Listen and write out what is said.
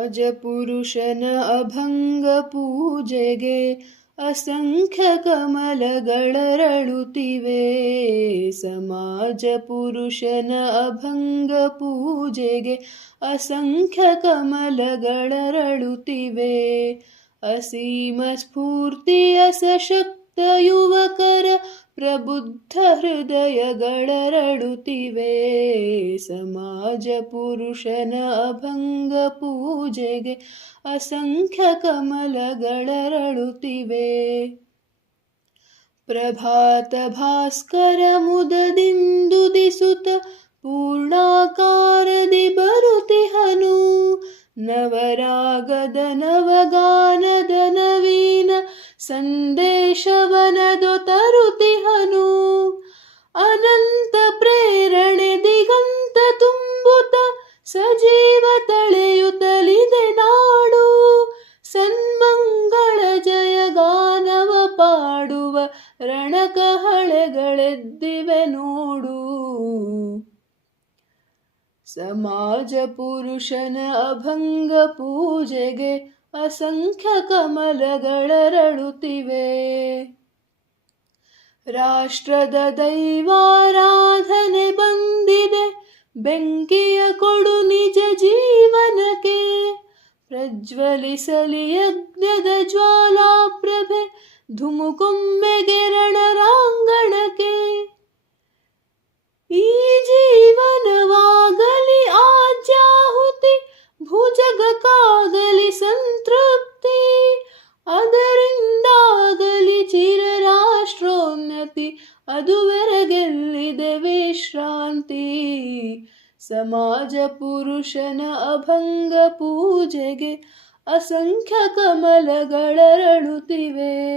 ಸಮಾಜಪುರುಷನ ಅಭಂಗ ಪೂಜೆಗೆ ಅಸಂಖ್ಯ ಕಮಲಗಳರಳುತ್ತಿವೆ. ಸಮಾಜಪುರುಷನ ಅಭಂಗ ಪೂಜೆಗೆ ಅಸಂಖ್ಯ ಕಮಲಗಳರಳುತ್ತಿವೆ. ಅಸೀಮ ಸ್ಫೂರ್ತಿಯ ಸಶಕ್ತ ಯುವಕರ ಪ್ರಬುದ್ಧ ಹೃದಯಗಳರಳುತ್ತಿವೆ. ಸಮಾಜ ಪುರುಷನ ಅಭಂಗ ಪೂಜೆಗೆ ಅಸಂಖ್ಯ ಕಮಲಗಳರಳುತ್ತಿವೆ. ಪ್ರಭಾತ ಭಾಸ್ಕರ ಮುದದಿಂದುದಿಸುತ್ತ ಪೂರ್ಣಾಕಾರದಿ ಬರುತಿಹನು. ನವರಾಗದ ನವಗಾನದ ನವೀನ ಸಂದೇಶವನದು ತರುತಿಹನು. ಅನಂತ ಪ್ರೇರಣೆ ದಿಗಂತ ತುಂಬುತ್ತ ಸಜೀವ ತಳೆಯುತ್ತಲಿದೆ ನಾಡು. ಸನ್ಮಂಗಳ ಜಯಗಾನವ ಪಾಡುವ ರಣಕಹಳೆಗಳೆದ್ದಿವೆ ನೋಡು. ಸಮಾಜ ಪುರುಷನ ಅಭಂಗ ಪೂಜೆಗೆ ಅಸಂಖ್ಯ ಕಮಲಗಳರಳುತ್ತಿವೆ. ರಾಷ್ಟ್ರದ ದೈವಾರಾಧನೆ ಬಂದಿದೆ, ಬೆಂಕಿಯ ಕೊಡು ನಿಜ ಜೀವನಕ್ಕೆ. ಪ್ರಜ್ವಲಿಸಲಿ ಯಜ್ಞದ ಜ್ವಾಲಾಪ್ರಭೆ, ಧುಮುಕೊಮ್ಮೆಗೆ ರಣರಾಂಗಣಕ್ಕೆ. ಈ ಜೀವನವಾಗಲಿ ಆಜ್ಯಾಹುತಿ, ಭುಜಗಕ್ಕಾಗಲಿ ಸಂತೃಪ್ತಿ. ಅದರಿಂದಾಗಲಿ ಚಿರರಾಷ್ಟ್ರೋನ್ನತಿ, ಅದುವರೆಗೆಲ್ಲಿದೆ ವಿಶ್ರಾಂತಿ. ಸಮಾಜ ಪುರುಷನ ಅಭಂಗ ಪೂಜೆಗೆ ಅಸಂಖ್ಯ ಕಮಲಗಳರಳುತ್ತಿವೆ.